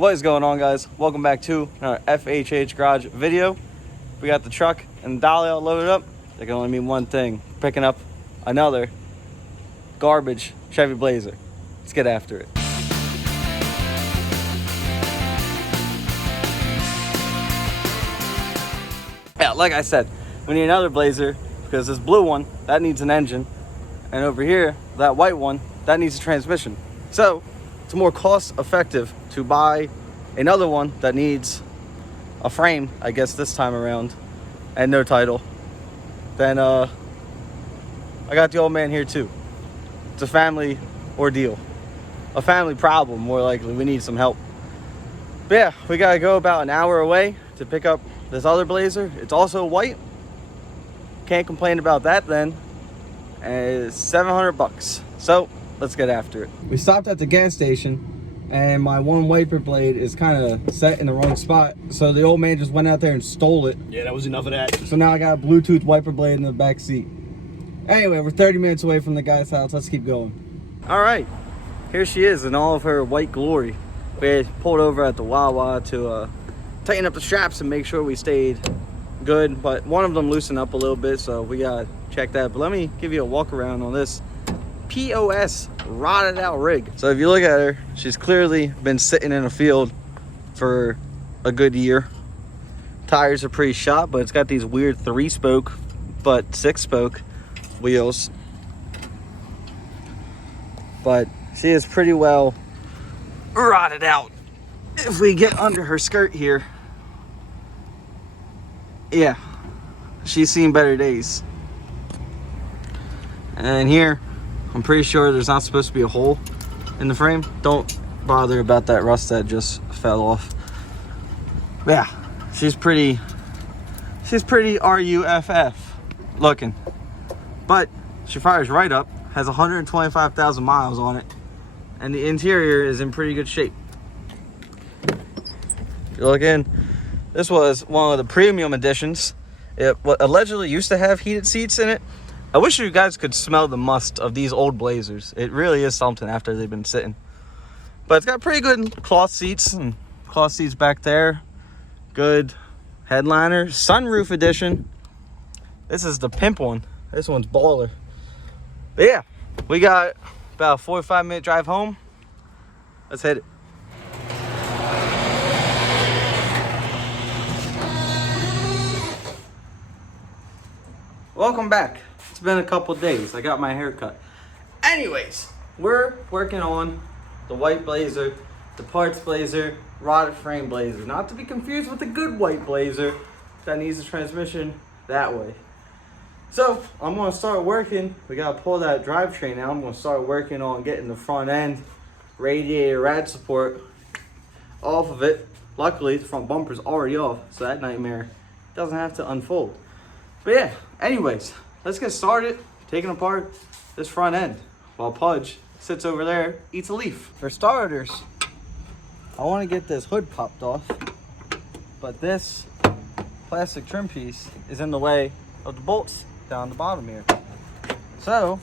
What is going on, guys? Welcome back to our FHH garage video. We got the truck and the dolly all loaded up. They can only mean one thing: picking up another garbage Chevy Blazer. Let's get after it. Yeah, like I said, we need another Blazer because this blue one, that needs an engine, and over here, that white one, that needs a transmission. So it's more cost effective to buy another one that needs a frame, I guess this time around, and no title. Then I got the old man here too. It's a family ordeal, a family problem more likely. We need some help. But yeah, we gotta go about an hour away to pick up this other Blazer. It's also white. Can't complain about that then. And it's 700 bucks. So let's get after it. We stopped at the gas station and my one wiper blade is kind of set in the wrong spot. So the old man just went out there and stole it. Yeah, that was enough of that. So now I got a Bluetooth wiper blade in the back seat. Anyway, we're 30 minutes away from the guy's house. Let's keep going. All right, here she is in all of her white glory. We pulled over at the Wawa to tighten up the straps and make sure we stayed good. But one of them loosened up a little bit, so we gotta check that. But let me give you a walk around on this POS rotted out rig. So if you look at her, she's clearly been sitting in a field for a good year. Tires are pretty shot, but it's got these weird 3-spoke but 6-spoke wheels. But she is pretty well rotted out. If we get under her skirt here, yeah, she's seen better days. And here, I'm pretty sure there's not supposed to be a hole in the frame. Don't bother about that rust that just fell off. But yeah, she's pretty RUFF looking. But she fires right up, has 125,000 miles on it, and the interior is in pretty good shape. If you look in, this was one of the premium editions. It allegedly used to have heated seats in it. I wish you guys could smell the must of these old Blazers. It really is something after they've been sitting. But it's got pretty good cloth seats and cloth seats back there. Good headliner. Sunroof edition. This is the pimp one. This one's baller. But yeah, we got about a 45-minute drive home. Let's hit it. Welcome back. It's been a couple days. I got my hair cut. Anyways, we're working on the white Blazer, the parts Blazer, rotted frame Blazer. Not to be confused with the good white Blazer that needs a transmission that way. So I'm gonna start working. We gotta pull that drivetrain out. I'm gonna start working on getting the front end radiator rad support off of it. Luckily, the front bumper's already off, so that nightmare doesn't have to unfold. But yeah, anyways, let's get started taking apart this front end while Pudge sits over there, eats a leaf. For starters, I want to get this hood popped off, but this plastic trim piece is in the way of the bolts down the bottom here. So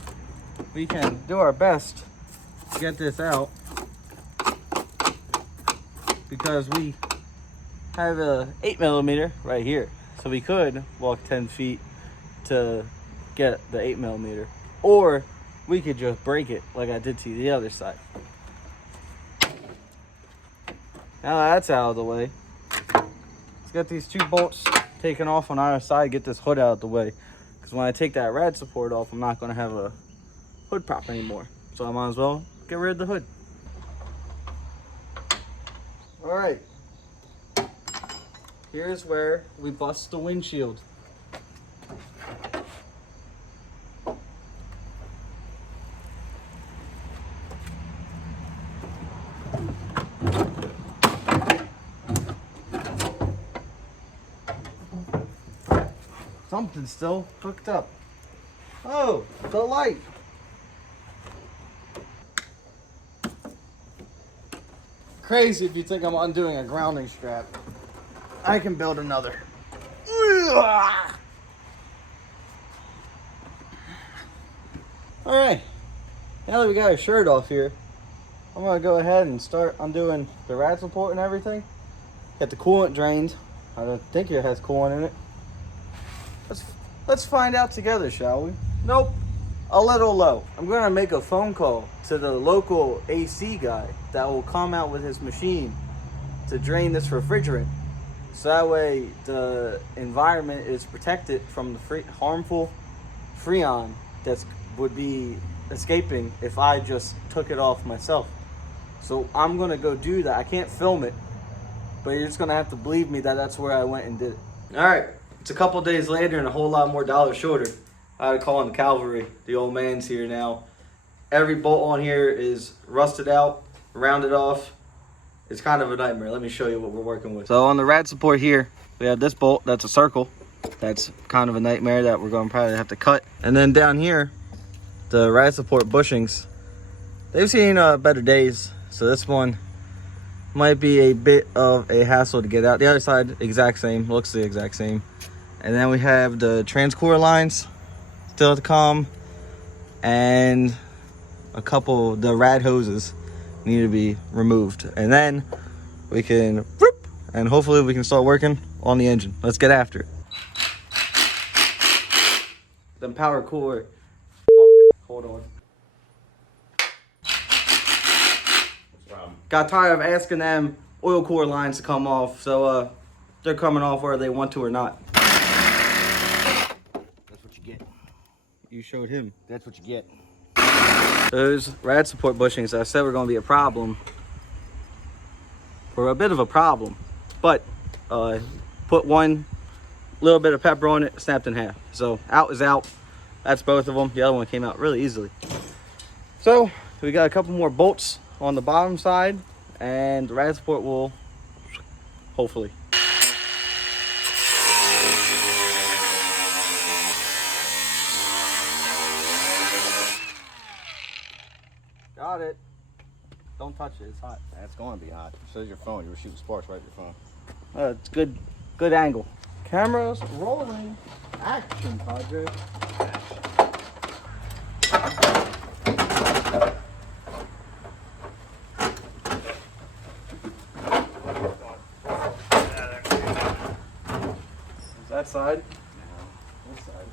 we can do our best to get this out because we have a 8mm right here. So we could walk 10 feet to get the 8mm, or we could just break it like I did to the other side. Now that's out of the way, let's get these 2 bolts taken off on either side, get this hood out of the way. Because when I take that rad support off, I'm not going to have a hood prop anymore. So I might as well get rid of the hood. All right. Here's where we bust the windshield. Something's still hooked up. Oh, the light. Crazy if you think I'm undoing a grounding strap. I can build another. All right, now that we got our shirt off here, I'm gonna go ahead and start undoing the rad support and everything. Get the coolant drained. I don't think it has coolant in it. Let's find out together, shall we? Nope, a little low. I'm gonna make a phone call to the local AC guy that will come out with his machine to drain this refrigerant. So that way the environment is protected from the harmful freon that would be escaping if I just took it off myself. So I'm gonna go do that. I can't film it, but you're just gonna have to believe me that that's where I went and did it. All right, it's a couple days later and a whole lot more dollars shorter. I had to call in the cavalry. The old man's here now. Every bolt on here is rusted out, rounded off. It's kind of a nightmare. Let me show you what we're working with. So on the rad support here, we have this bolt that's a circle. That's kind of a nightmare that we're going to probably have to cut. And then down here, the rad support bushings, they've seen better days. So this one might be a bit of a hassle to get out. The other side, exact same, looks the exact same. And then we have the transcore lines still to come, and a couple, the rad hoses need to be removed. And then we can, whoop, and hopefully we can start working on the engine. Let's get after it. The power cooler, hold on. Got tired of asking them oil cooler lines to come off, so they're coming off whether they want to or not. That's what you get. You showed him. That's what you get. Those rad support bushings I said were going to be a problem. Were a bit of a problem, but put one little bit of pepper on it, snapped in half. So out is out. That's both of them. The other one came out really easily. So we got a couple more bolts on the bottom side, and the rad support will hopefully. Got it. Don't touch it, it's hot. That's going to be hot. It says your phone. You were shooting sparks right at your phone. It's good angle. Cameras rolling. Action, Padre. That side? No, this side.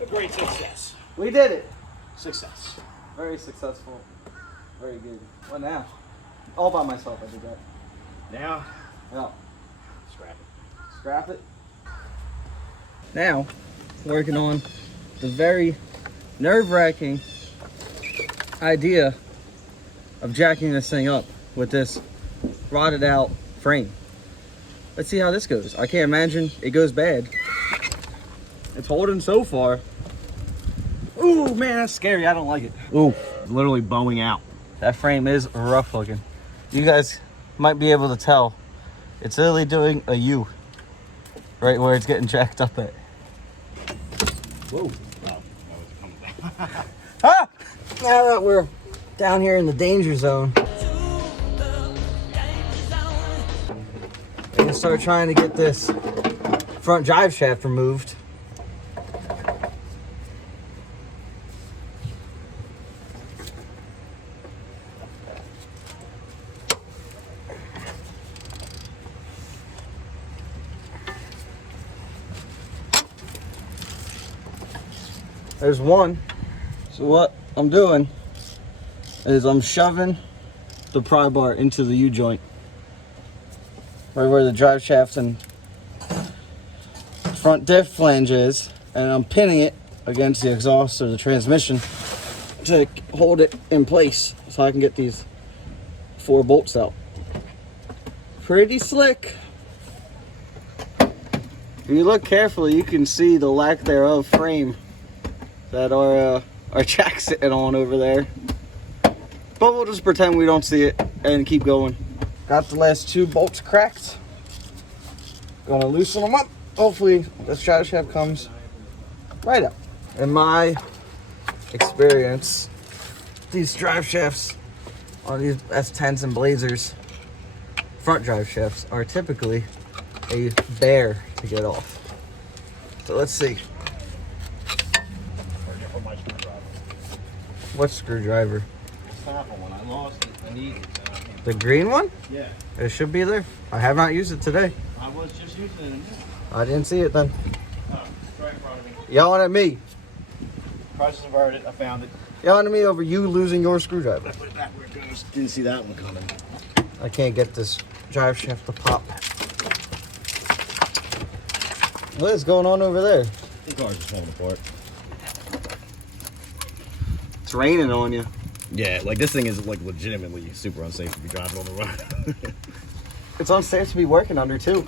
A great success. We did it. Success. Very successful. Very good. What now? All by myself, I did that. Now, No. scrap it. Scrap it. Now, working on the very nerve-wracking idea of jacking this thing up with this rotted out frame. Let's see how this goes. I can't imagine it goes bad. It's holding so far. Ooh, man, that's scary. I don't like it. Ooh, literally bowing out. That frame is rough looking. You guys might be able to tell. It's literally doing a U right where it's getting jacked up at. Whoa. Oh, that was coming down. Ah! Now that we're down here in the danger zone, we can start trying to get this front drive shaft removed. There's one. So what I'm doing is I'm shoving the pry bar into the U-joint, right where the drive shaft and front diff flange is, and I'm pinning it against the exhaust or the transmission to hold it in place so I can get these 4 bolts out. Pretty slick. If you look carefully, you can see the lack thereof frame that our jack's sitting on over there. But we'll just pretend we don't see it and keep going. Got the last 2 bolts cracked. Gonna loosen them up. Hopefully this drive shaft comes right up. In my experience, these drive shafts on these S10s and Blazers, front drive shafts are typically a bear to get off. So let's see. What screwdriver? The Snapple one. I lost it. I need it. The green one? Yeah. It should be there. I have not used it today. I was just using it. I didn't see it then. Oh, it's right in front of me. Yelling at me. Prices averted. I found it. Yelling at me over you losing your screwdriver. I put it back where it goes. Didn't see that one coming. I can't get this drive shaft to pop. What is going on over there? The car's just falling apart. It's raining on you. Yeah, like this thing is like legitimately super unsafe to be driving on the road. It's unsafe to be working under too.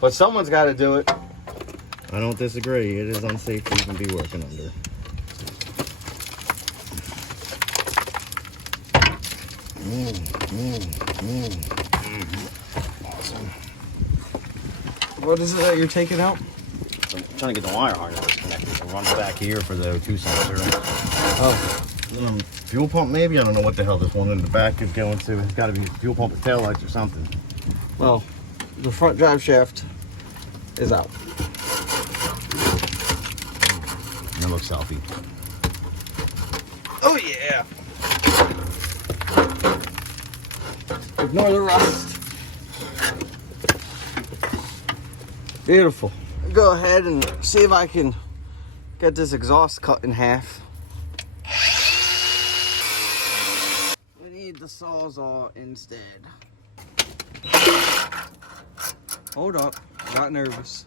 But someone's got to do it. I don't disagree. It is unsafe to even be working under. Awesome. What is it that you're taking out? So I'm trying to get the wire harness connected. So runs back here for the O2 sensor. Oh. Fuel pump maybe? I don't know what the hell this one in the back is going to. It's got to be fuel pump or taillights or something. Well, the front drive shaft is out. It looks healthy. Oh yeah. Ignore the rust. Beautiful. Go ahead and see if I can get this exhaust cut in half. We need the Sawzall instead. Hold up, got nervous.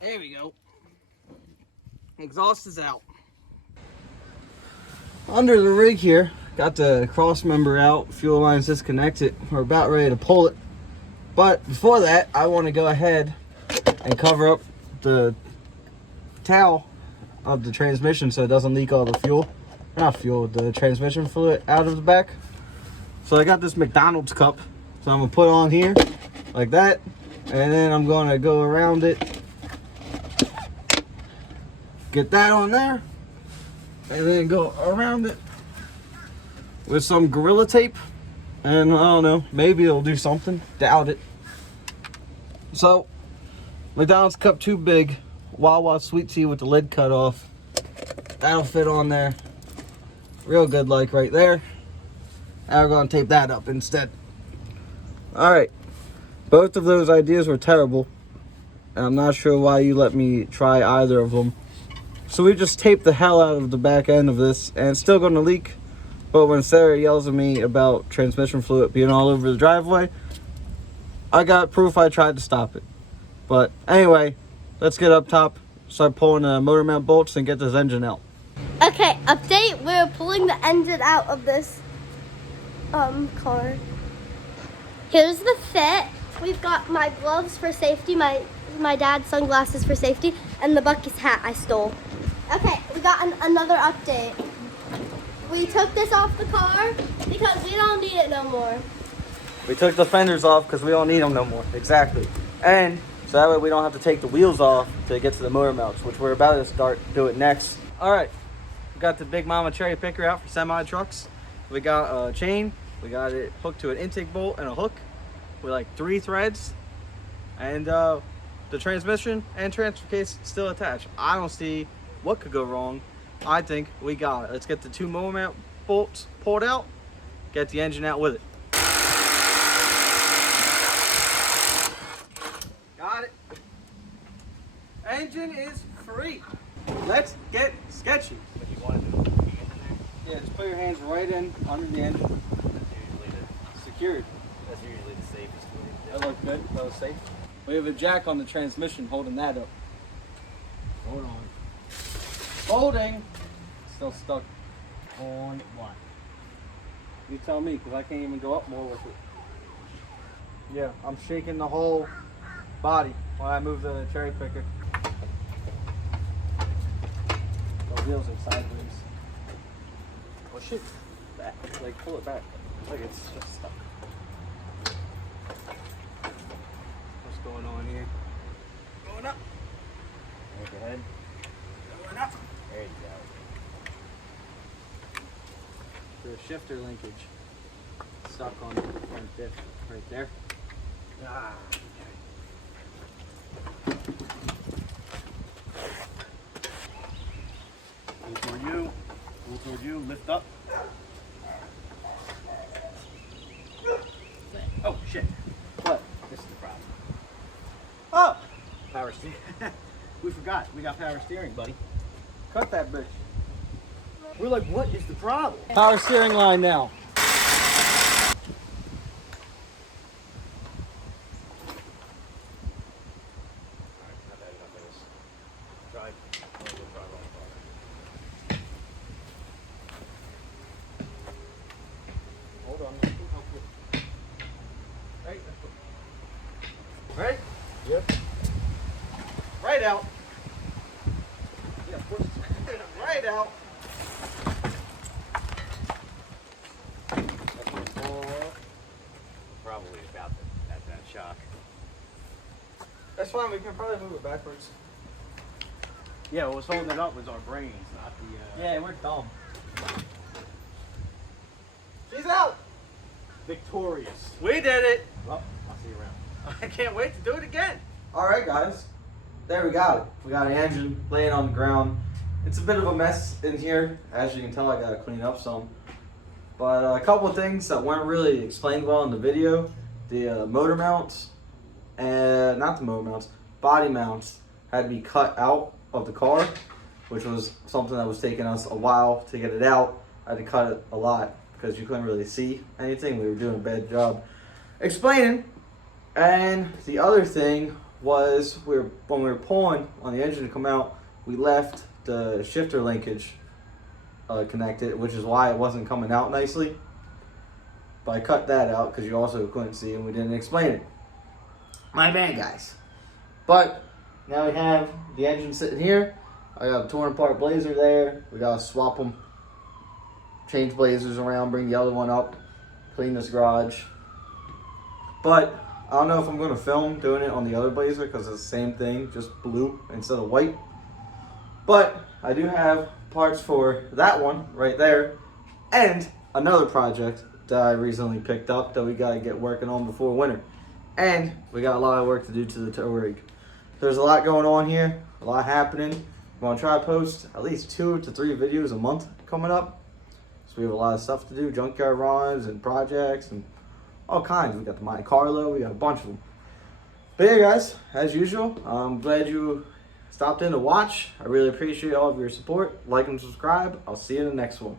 There we go. Exhaust is out. Under the rig here, got the cross member out, fuel lines disconnected. We're about ready to pull it. But before that, I want to go ahead and cover up the towel of the transmission so it doesn't leak all the fuel. Not fuel, the transmission fluid out of the back. So I got this McDonald's cup. So I'm going to put on here like that. And then I'm going to go around it. Get that on there. And then go around it with some Gorilla Tape. And I don't know, maybe it'll do something. Doubt it. So, McDonald's cup too big. Wawa sweet tea with the lid cut off. That'll fit on there. Real good like right there. Now we're going to tape that up instead. Alright. Both of those ideas were terrible. And I'm not sure why you let me try either of them. So we just taped the hell out of the back end of this. And it's still going to leak. But when Sarah yells at me about transmission fluid being all over the driveway, I got proof I tried to stop it. But anyway, let's get up top, start pulling the motor mount bolts and get this engine out. Okay, update. We're pulling the engine out of this car. Here's the fit. We've got my gloves for safety, my dad's sunglasses for safety, and the Buc-ee's hat I stole. Okay, we got another update. We took this off the car because we don't need it no more. We took the fenders off because we don't need them no more. Exactly. And so that way we don't have to take the wheels off to get to the motor mounts, which we're about to start doing next. All right. We got the Big Mama cherry picker out for semi trucks. We got a chain. We got it hooked to an intake bolt and a hook with like 3 threads. And the transmission and transfer case still attached. I don't see what could go wrong. I think we got it. Let's get the 2 motor mount bolts pulled out, get the engine out with it. Got it. Engine is free. Let's get sketchy. What you want to do? Put your hands in there? Yeah, just put your hands right in under the engine. That's usually Secured. the safest way. That looked good. That was safe. We have a jack on the transmission holding that up. Hold on. Holding. Still stuck on what? You tell me, because I can't even go up more with it. Yeah, I'm shaking the whole body when I move the cherry picker. The wheels are sideways. Push it back. Like, pull it back. Like it's just stuck. going on here. Going up. Look ahead. Going up. There you go. For a shifter linkage. Stuck on the front diff right there. Ah. Move toward you. Move toward you. Lift up. Oh shit. What? This is the problem. Oh! Power steering. We forgot. We got power steering, buddy. Cut that bitch. We're like, what is the problem? Power steering line now. Alright, not bad enough of this. Drive. I'm gonna go drive on the car. Hold on. Right. Right? Yep. Right out. Yeah, of course. Right out. Probably about that shock. That's fine. We can probably move it backwards. Yeah, what was holding it up was our brains, not the. Yeah, we're dumb. She's out. Victorious. We did it. Well, I'll see you around. I can't wait to do it again. All right, guys. There we got it. We got an engine laying on the ground. It's a bit of a mess in here. As you can tell, I got to clean up some. But a couple of things that weren't really explained well in the video. The motor mounts, and not the motor mounts, body mounts had to be cut out of the car, which was something that was taking us a while to get it out. I had to cut it a lot because you couldn't really see anything. We were doing a bad job explaining. And the other thing was when we were pulling on the engine to come out, we left the shifter linkage connected, which is why it wasn't coming out nicely. But I cut that out because you also couldn't see and we didn't explain it. My bad, guys. But now we have the engine sitting here. I got a torn apart Blazer there. We gotta swap them, change Blazers around, bring the other one up, clean this garage. But I don't know if I'm gonna film doing it on the other Blazer because it's the same thing, just blue instead of white. But I do have parts for that one right there and another project that I recently picked up that we gotta get working on before winter. And we got a lot of work to do to the tow rig. There's a lot going on here, a lot happening. We're gonna try to post at least 2 to 3 videos a month coming up. So we have a lot of stuff to do, junkyard runs and projects and all kinds. We got the Monte Carlo, we got a bunch of them. But yeah, guys, as usual, I'm glad you stopped in to watch. I really appreciate all of your support. Like and subscribe. I'll see you in the next one.